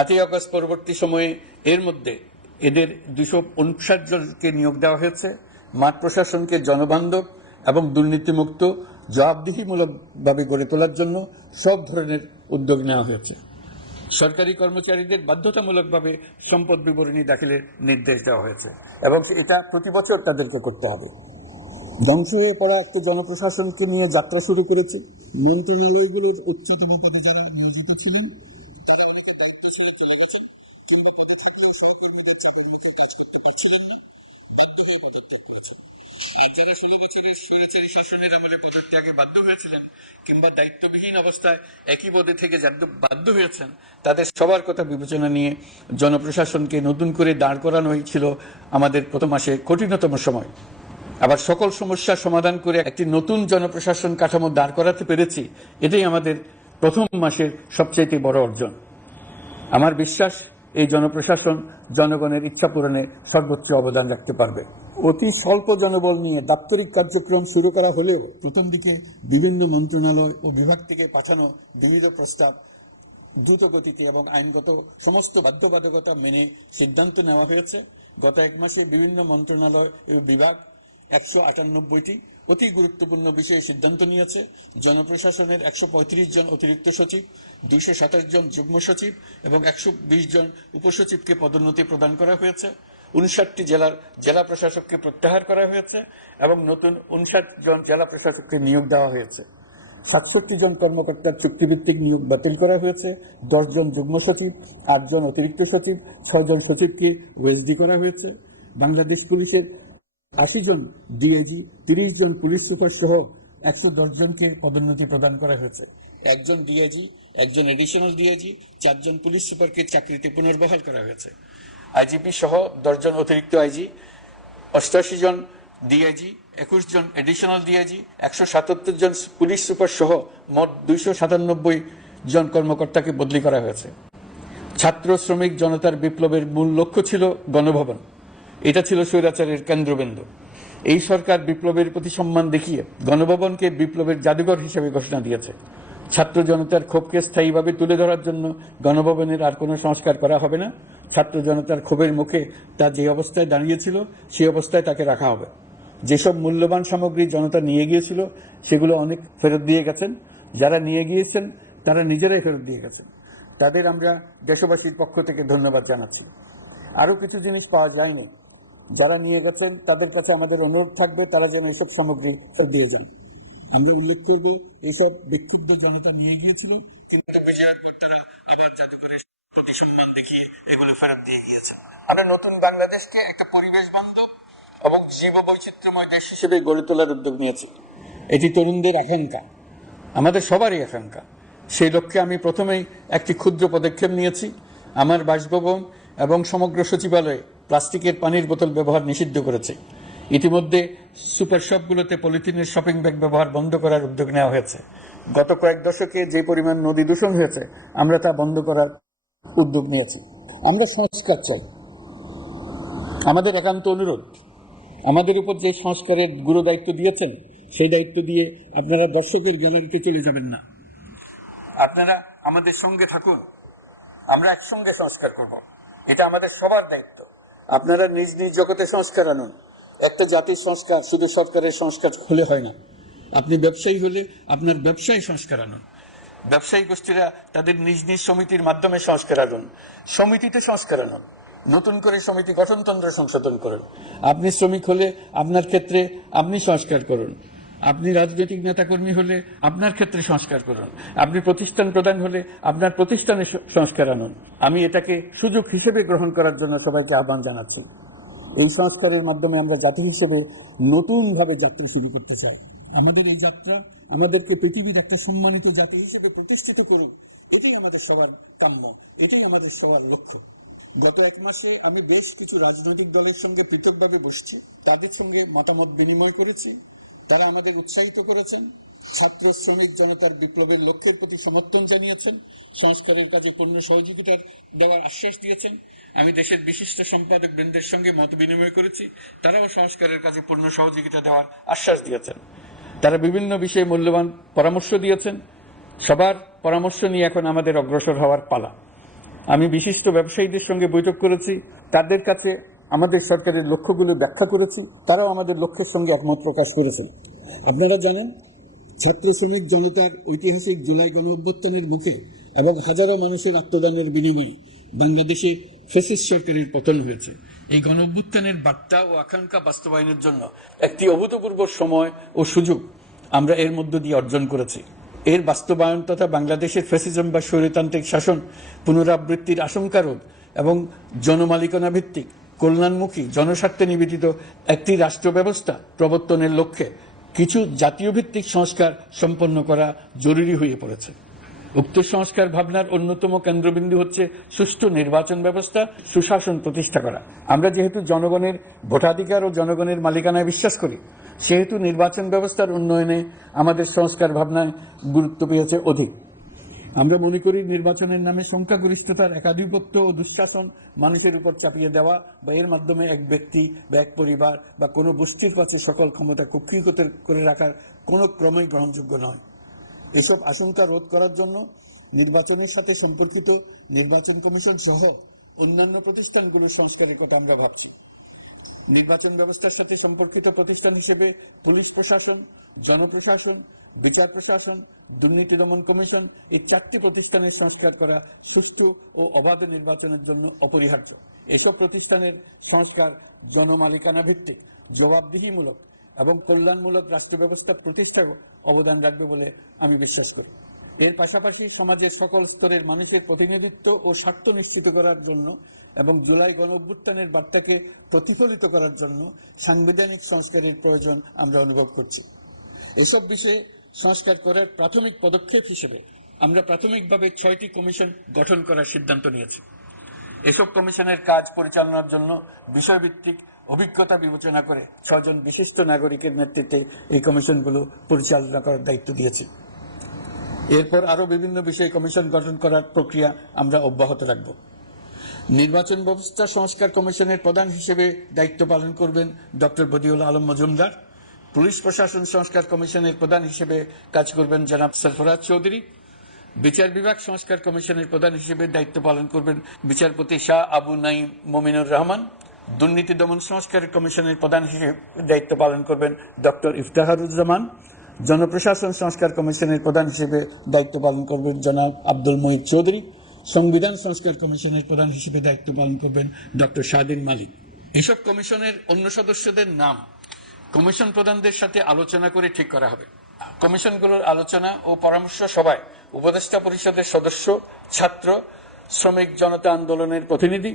8ই আগস্ট পরবর্তী সময়ে এর মধ্যে এদের 259 জনকে নিয়োগ দেওয়া হয়েছে। মাঠ প্রশাসনকে জনবান্ধব এবং দুর্নীতিমুক্ত জবাবদিহিমূলকভাবে গড়ে তোলার জন্য সব ধরনের উদ্যোগ নেওয়া হয়েছে। সরকারি কর্মচারীদের বাধ্যতামূলকভাবে সম্পদ বিবরণী দাখিলের নির্দেশ দেওয়া হয়েছে এবং এটা প্রতি বছর তাদেরকে করতে হবে। ধ্বংস হয়ে পড়া একটা জনপ্রশাসনকে নিয়ে যাত্রা শুরু করেছে। মন্ত্রণালয়গুলোর উচ্চতম পদে যারা নিয়োজিত ছিলেন তারা অনেকে দায়িত্ব ছেড়ে চলে গেছেন, কিংবা পদে থাকলেও সহকর্মীদের চাকরির মুখে কাজ করতে পারছিলেন না, বাধ্য হয়ে পদত্যাগ করেছেন। আর যারা 16 বছরের স্বৈরাচারী শাসনের আমলে পদত্যাগে বাধ্য হয়েছিলেন কিংবা দায়িত্ববিহীন অবস্থায় একই পদে থেকে বাধ্য হয়েছেন, তাদের সবার কথা বিবেচনা নিয়ে জনপ্রশাসনকে নতুন করে দাঁড় করানোই ছিল আমাদের প্রথম মাসে কঠিনতম সময়। আবার সকল সমস্যার সমাধান করে একটি নতুন জনপ্রশাসন কাঠামো দাঁড় করাতে পেরেছি, এটাই আমাদের প্রথম মাসের সবচেয়ে বড় অর্জন। আমার বিশ্বাস এই জনপ্রশাসন জনগণের ইচ্ছা পূরণে সর্বোচ্চ অবদান রাখতে পারবে। অতি স্বল্প জনবল নিয়ে দাপ্তরিক কার্যক্রম শুরু করা হলেও প্রথম দিকে বিভিন্ন মন্ত্রণালয় ও বিভাগ থেকে পাঠানো বিবিধ প্রস্তাব দ্রুত গতিতে এবং আইনগত সমস্ত বাধ্যবাধকতা মেনে সিদ্ধান্ত নেওয়া হয়েছে। গত 1 মাসে বিভিন্ন মন্ত্রণালয় ও বিভাগ 198টি অতি গুরুত্বপূর্ণ বিষয়ে সিদ্ধান্ত নিয়েছে। জনপ্রশাসনের 135 জন অতিরিক্ত সচিব, 227 জন যুগ্ম সচিব এবং 120 জন উপসচিবকে পদোন্নতি প্রদান করা হয়েছে। 59টি জেলার জেলা প্রশাসককে প্রত্যাহার করা হয়েছে এবং নতুন 59 জন জেলা প্রশাসককে নিয়োগ দেওয়া হয়েছে। 67 জন কর্মকর্তার চুক্তিভিত্তিক নিয়োগ বাতিল করা হয়েছে। 10 জন যুগ্ম সচিব, 8 জন অতিরিক্ত সচিব, 6 জন সচিবকে ওএসডি করা হয়েছে। বাংলাদেশ পুলিশের 80 জন ডিআইজি, 30 জন পুলিশ সুপার সহ 110 জনকে পদোন্নতি প্রদান করা হয়েছে। 1 জন ডিআইজি, 1 জন এডিশনাল ডিআইজি, 4 জন পুলিশ সুপারকে চাকরিতে পুনর্বহাল করা হয়েছে। আইজিপি সহ 10 জন অতিরিক্ত আইজি, 88 জন ডিআইজি, 21 জন এডিশনাল ডিআইজি, 177 জন পুলিশ সুপার সহ মোট 297 জন কর্মকর্তাকে বদলি করা হয়েছে। ছাত্র শ্রমিক জনতার বিপ্লবের মূল লক্ষ্য ছিল গণভবন। এটা ছিল স্বৈরাচারের কেন্দ্রবিন্দু। এই সরকার বিপ্লবের প্রতি সম্মান দেখিয়ে গণভবনকে বিপ্লবের জাদুঘর হিসেবে ঘোষণা দিয়েছে। ছাত্র জনতার ক্ষোভকে স্থায়ীভাবে তুলে ধরার জন্য গণভবনের আর কোনো সংস্কার করা হবে না। ছাত্র জনতার ক্ষোভের মুখে তা যে অবস্থায় দাঁড়িয়েছিল সেই অবস্থায় তাকে রাখা হবে। যেসব মূল্যবান সামগ্রী জনতা নিয়ে গিয়েছিল সেগুলো অনেক ফেরত দিয়ে গেছেন। যারা নিয়ে গিয়েছেন তারা নিজেরাই ফেরত দিয়ে গেছেন। তাদের আমরা দেশবাসীর পক্ষ থেকে ধন্যবাদ জানাচ্ছি। আরও কিছু জিনিস পাওয়া যায়নি। যারা নিয়ে গেছেন তাদের কাছে আমাদের অনুরোধ থাকবে তারা যেন এসব সামগ্রী ফেরত দিয়ে যান। আমরা উল্লেখ করব এইসব ব্যক্তিত্ব জনতা নিয়ে গিয়েছিল, কিন্তু বিজয়ের কর্তারা আবার জাদুঘরের প্রতি সম্মান দেখিয়ে এগুলো ফেরত দিয়ে গিয়েছে। আমরা নতুন বাংলাদেশকে একটা পরিবেশ বান্ধব এবং জীব বৈচিত্র্যময় দেশ হিসেবে গড়ে তোলার উদ্যোগ নিয়েছি। এটি তরুণদের আকাঙ্ক্ষা, আমাদের সবারই আকাঙ্ক্ষা। সেই লক্ষ্যে আমি প্রথমেই একটি ক্ষুদ্র পদক্ষেপ নিয়েছি। আমার বাসভবন এবং সমগ্র সচিবালয়ে প্লাস্টিকের পানির বোতল ব্যবহার নিষিদ্ধ করেছে। ইতিমধ্যে সুপার শপগুলোতে পলিথিনের শপিং ব্যাগ ব্যবহার বন্ধ করার উদ্যোগ নেওয়া হয়েছে। গত কয়েক দশকে যে পরিমাণ নদী দূষণ হয়েছে আমরা তা বন্ধ করার উদ্যোগ নিয়েছি। আমরা সংস্কার চাই। আমাদের একান্ত অনুরোধ, আমাদের উপর যে সংস্কারের গুরু দায়িত্ব দিয়েছেন সেই দায়িত্ব দিয়ে আপনারা দর্শকের গ্যালারিতে চলে যাবেন না। আপনারা আমাদের সঙ্গে থাকুন, আমরা একসঙ্গে সংস্কার করব। এটা আমাদের সবার দায়িত্ব। আপনারা নিজ নিজ জগতে সংস্কার আনুন। একটা জাতির সংস্কার শুধু সরকারের সংস্কার হলে হয় না। আপনি ব্যবসায়ী হলে আপনার ব্যবসায়ী সংস্কার আনুন। ব্যবসায়ী গোষ্ঠীরা তাদের নিজ নিজ সমিতির মাধ্যমে সংস্কার আনুন। সমিতিতে সংস্কার আনুন। নতুন করে সমিতি গঠনতন্ত্র সংশোধন করুন। আপনি শ্রমিক হলে আপনার ক্ষেত্রে আপনি সংস্কার করুন। আপনি রাজনৈতিক নেতাকর্মী হলে আপনার ক্ষেত্রে সংস্কার করুন। আপনি প্রতিষ্ঠান প্রধান হলে আপনার প্রতিষ্ঠানে সংস্কার আনুন। আমি এটাকে সুযোগ হিসেবে গ্রহণ করার জন্য সবাইকে আহ্বান জানাচ্ছি। এই সংস্কারের মাধ্যমে আমরা জাতি হিসেবে নতুনভাবে যাত্রা শুরু করতে চাই। আমাদের এই যাত্রা আমাদেরকে পৃথিবীর একটা সম্মানিত জাতি হিসেবে প্রতিষ্ঠিত করুন। এটাই আমাদের সবার কাম্য, এটাই আমাদের সবার লক্ষ্য। গত এক মাসে আমি বেশ কিছু রাজনৈতিক দলের সঙ্গে পৃথকভাবে বসছি, তাদের সঙ্গে মতামত বিনিময় করেছি। তারা আমাদের উৎসাহিত করেছেন, ছাত্র শ্রমিক জনতার বিপ্লবের লক্ষ্যের প্রতি সমর্থন জানিয়েছেন, সংস্কারের কাজে পূর্ণ সহযোগিতা দেওয়ার আশ্বাস দিয়েছেন। আমি দেশের বিশিষ্ট সম্পাদক বৃন্দের সঙ্গে মত বিনিময় করেছি, তারাও সংস্কারের কাজে পূর্ণ সহযোগিতা দেওয়ার আশ্বাস দিয়েছেন। তারা বিভিন্ন বিষয়ে মূল্যবান পরামর্শ দিয়েছেন। সবার পরামর্শ নিয়ে এখন আমাদের অগ্রসর হওয়ার পালা। আমি বিশিষ্ট ব্যবসায়ীদের সঙ্গে বৈঠক করেছি, তাদের কাছে আমাদের সরকারের লক্ষ্যগুলো ব্যাখ্যা করেছি, তারাও আমাদের লক্ষ্যের সঙ্গে একমত প্রকাশ করেছেন। আপনারা জানেন, ছাত্র শ্রমিক জনতার ঐতিহাসিক জুলাই গণ অভ্যুত্থানের মুখে এবং হাজারো মানুষের আত্মদানের বিনিময়ে বাংলাদেশে ফ্যাসিস্ট সরকারের পতন হয়েছে। এই গণ অভ্যুত্থানের বার্তা ও আকাঙ্ক্ষা বাস্তবায়নের জন্য একটি অভূতপূর্ব সময় ও সুযোগ আমরা এর মধ্য দিয়ে অর্জন করেছি। এর বাস্তবায়ন তথা বাংলাদেশের ফ্যাসিজম বা স্বৈরতান্ত্রিক শাসন পুনরাবৃত্তির আশঙ্কা রোধ এবং জনমালিকানা ভিত্তিক কল্যাণমুখী জনস্বার্থে নিবেদিত একটি রাষ্ট্র ব্যবস্থা প্রবর্তনের লক্ষ্যে কিছু জাতীয় ভিত্তিক সংস্কার সম্পন্ন করা জরুরি হয়ে পড়েছে। উক্ত সংস্কার ভাবনার অন্যতম কেন্দ্রবিন্দু হচ্ছে সুষ্ঠু নির্বাচন ব্যবস্থা, সুশাসন প্রতিষ্ঠা করা। আমরা যেহেতু জনগণের ভোটাধিকার ও জনগণের মালিকানায় বিশ্বাস করি, সেহেতু নির্বাচন ব্যবস্থার উন্নয়নে আমাদের সংস্কার ভাবনায় গুরুত্ব পেয়েছে অধিক। আমরা মনে করি নির্বাচনের নামে সংখ্যাগরিষ্ঠতার একাধিপত্য ও দুঃশাসন মানুষের উপর চাপিয়ে দেওয়া বা এর মাধ্যমে এক ব্যক্তি বা এক পরিবার বা কোনো গোষ্ঠীর কাছে সকল ক্ষমতা কক্ষীভূত করে রাখার কোনো ক্রমেই গ্রহণযোগ্য নয়। এসব আশঙ্কা রোধ করার জন্য নির্বাচনের সাথে সম্পর্কিত নির্বাচন কমিশন সহ অন্যান্য প্রতিষ্ঠানগুলোর সংস্কারের কথা আমরা ভাবছি। নির্বাচন ব্যবস্থার সাথে সম্পর্কিত প্রতিষ্ঠান হিসেবে পুলিশ প্রশাসন, জনপ্রশাসন, বিচার প্রশাসন, দুর্নীতি দমন কমিশন এই 4টি প্রতিষ্ঠানের সংস্কার করা সুষ্ঠু ও অবাধ নির্বাচনের জন্য অপরিহার্য। এসব প্রতিষ্ঠানের সংস্কার জনমালিকানা ভিত্তিক, জবাবদিহিমূলক এবং কল্যাণমূলক রাষ্ট্র ব্যবস্থা প্রতিষ্ঠায় অবদান রাখবে বলে আমি বিশ্বাস করি। এর পাশাপাশি সমাজের সকল স্তরের মানুষের প্রতিনিধিত্ব ও স্বার্থ নিশ্চিত করার জন্য এবং জুলাই গণ অভ্যুত্থানের বার্তাকে প্রতিফলিত করার জন্য সাংবিধানিক সংস্কারের প্রয়োজন আমরা অনুভব করছি। এসব বিষয়ে সংস্কার করার প্রাথমিক পদক্ষেপ হিসেবে আমরা প্রাথমিকভাবে 6টি কমিশন গঠন করার সিদ্ধান্ত নিয়েছি। এসব কমিশনের কাজ পরিচালনার জন্য বিষয়ভিত্তিক অভিজ্ঞতা বিবেচনা করে 6 জন বিশিষ্ট নাগরিকের নেতৃত্বে এই কমিশনগুলো পরিচালনা করার দায়িত্ব দিয়েছি। এরপর আরো বিভিন্ন বিষয়ে কমিশন গঠন করার প্রক্রিয়া আমরা অব্যাহত রাখব। নির্বাচন ব্যবস্থা সংস্কার কমিশনের প্রধান হিসেবে দায়িত্ব পালন করবেন ডক্টর বদিউল আলম মজুমদার। পুলিশ প্রশাসন সংস্কার কমিশনের প্রধান হিসেবে কাজ করবেন জনাব সরফরাজ চৌধুরী। বিচার বিভাগ সংস্কার কমিশনের প্রধান হিসেবে দায়িত্ব পালন করবেন বিচারপতি শাহ আবু নাইম মমিনুর রহমান। দুর্নীতি দমন সংস্কার কমিশনের প্রধান হিসেবে দায়িত্ব পালন করবেন ডক্টর ইফতেখারুজ্জামান। জনপ্রশাসন সংস্কার কমিশনের প্রধান হিসেবে দায়িত্ব পালন করবেন জনাব আব্দুল মহিদ চৌধুরী। সংবিধান সংস্কার কমিশনের প্রধান হিসেবে দায়িত্ব পালন করবেন ডক্টর শাহদিন মালিক। এসব কমিশনের অন্য সদস্যদের নাম কমিশন প্রধানদের সাথে আলোচনা করে ঠিক করা হবে। কমিশনগুলোর আলোচনা ও পরামর্শ সভায় উপদেষ্টা পরিষদের সদস্য, ছাত্র, শ্রমিক জনতা আন্দোলনের প্রতিনিধি,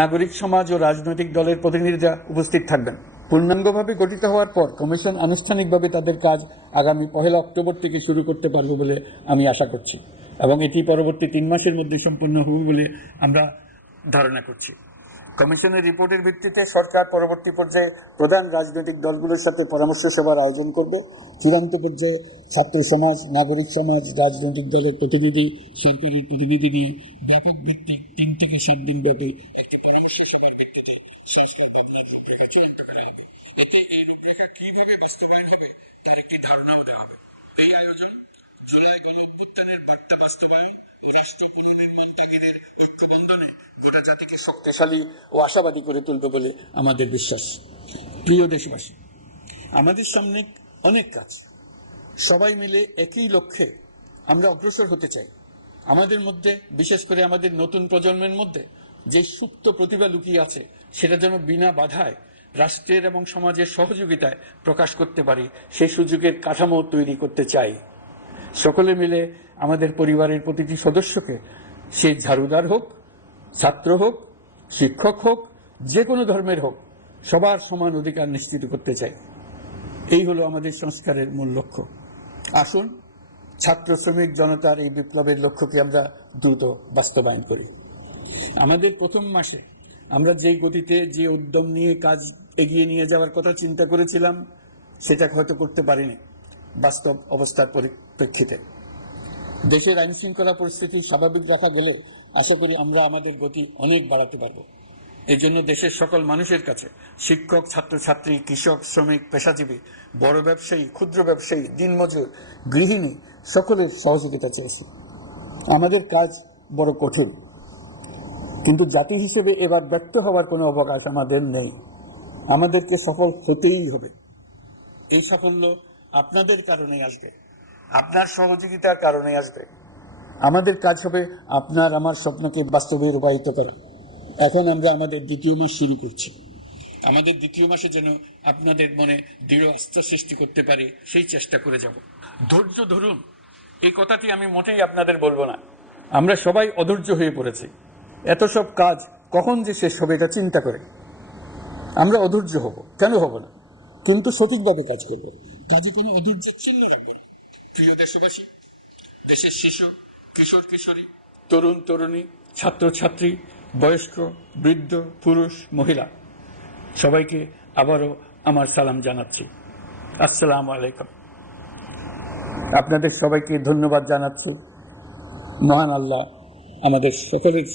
নাগরিক সমাজ ও রাজনৈতিক দলের প্রতিনিধিরা উপস্থিত থাকবেন। পূর্ণাঙ্গভাবে গঠিত হওয়ার পর কমিশন আনুষ্ঠানিকভাবে তাদের কাজ আগামী 1 অক্টোবর থেকে শুরু করতে পারবে বলে আমি আশা করছি এবং এটি পরবর্তী 3 মাসের মধ্যে সম্পন্ন হবে বলে আমরা ধারণা করছি। কমিশনের রিপোর্টের ভিত্তিতে সরকার পরবর্তী পর্যায়ে প্রধান রাজনৈতিক দলগুলোর সাথে পরামর্শ সভার আয়োজন করবে। চূড়ান্ত পর্যায়ে ছাত্র সমাজ, নাগরিক সমাজ, রাজনৈতিক দলের প্রতিনিধি, সরকারের প্রতিনিধি নিয়ে ব্যাপক ভিত্তিক 3 থেকে 7 দিন ব্যাপী একটি পরামর্শ সভার ভিত্তিতে সংস্কার ভাবনার রূপরেখা চূড়ান্ত করা হবে। এতে এই রূপরেখা কিভাবে বাস্তবায়ন হবে তার একটি ধারণাও দেওয়া হবে। এই আয়োজন জুলাই গণ অভ্যুত্থানের বার্তা বাস্তবায়ন ও রাষ্ট্র পুনর্নির্মাণ তাগিদের ঐক্যবন্ধনে গোটা জাতিকে শক্তিশালী ও আশাবাদী করে তুলবে বলে আমাদের বিশ্বাস। প্রিয় দেশবাসী, আমাদের সামনে অনেক কাজ, সবাই মিলে একই লক্ষ্যে আমরা অগ্রসর হতে চাই। আমাদের মধ্যে, বিশেষ করে আমাদের নতুন প্রজন্মের মধ্যে যে সুপ্ত প্রতিভা লুকিয়ে আছে, সেটা যেন বিনা বাধায় রাষ্ট্রের এবং সমাজের সহযোগিতায় প্রকাশ করতে পারি, সেই সুযোগের কাঠামো তৈরি করতে চাই। সকলে মিলে আমাদের পরিবারের প্রতিটি সদস্যকে, সে ঝাড়ুদার হোক, ছাত্র হোক, শিক্ষক হোক, যে কোনো ধর্মের হোক, সবার সমান অধিকার নিশ্চিত করতে চাই। এই হলো আমাদের সংস্কারের মূল লক্ষ্য। আসুন ছাত্র শ্রমিক জনতার এই বিপ্লবের লক্ষ্যকে আমরা দ্রুত বাস্তবায়ন করি। আমাদের প্রথম মাসে আমরা যে গতিতে, যে উদ্যম নিয়ে কাজ এগিয়ে নিয়ে যাওয়ার কথা চিন্তা করেছিলাম, সেটা হয়তো করতে পারিনি বাস্তব অবস্থার পরিপ্রেক্ষিতে। দেশের আইন শৃঙ্খলা পরিস্থিতি স্বাভাবিক রাখা গেলে আশা করি আমরা আমাদের গতি অনেক বাড়াতে পারব। এই জন্য দেশের সকল মানুষের কাছে, শিক্ষক, ছাত্রছাত্রী, কৃষক, শ্রমিক, পেশাজীবী, বড় ব্যবসায়ী, ক্ষুদ্র ব্যবসায়ী, দিনমজুর, গৃহিণী, সকলের সহযোগিতা চেয়েছি। আমাদের কাজ বড় কঠিন, কিন্তু জাতি হিসেবে এবার ব্যর্থ হওয়ার কোনো অবকাশ আমাদের নেই। আমাদেরকে সফল হতেই হবে। এই সাফল্য আপনাদের কারণেই আসবে, আপনার সহযোগিতার কারণে আসবে। আমাদের কাজ হবে আপনার আমার স্বপ্নকে বাস্তবে রূপায়িত করা। এখন আমরা আমাদের দ্বিতীয় মাস শুরু করছি। আমাদের দ্বিতীয় মাসে যেন আপনাদের মনে দৃঢ় আস্থা সৃষ্টি করতে পারি, সেই চেষ্টা করে যাব। ধৈর্য ধরুন, এই কথাটি আমি মোটেই আপনাদের বলবো না। আমরা সবাই অধৈর্য হয়ে পড়েছি। এত সব কাজ কখন যে শেষ হবে এটা চিন্তা করে আমরা অধৈর্য হব, কেন হব না? কিন্তু সঠিকভাবে কাজ করব, কাজে কোনো অধৈর্যের চিহ্ন রাখবো না। প্রিয় দেশবাসী, দেশের শিশু, কিশোর কিশোরী, তরুণ তরুণী, ছাত্রছাত্রী, বয়স্ক, বৃদ্ধ, পুরুষ, মহিলা, সবাইকে আবারও আমার সালাম জানাচ্ছি। আসসালামু আলাইকুম। আপনাদের সবাইকে ধন্যবাদ জানাচ্ছি। মহান আল্লাহ আমাদের সকলের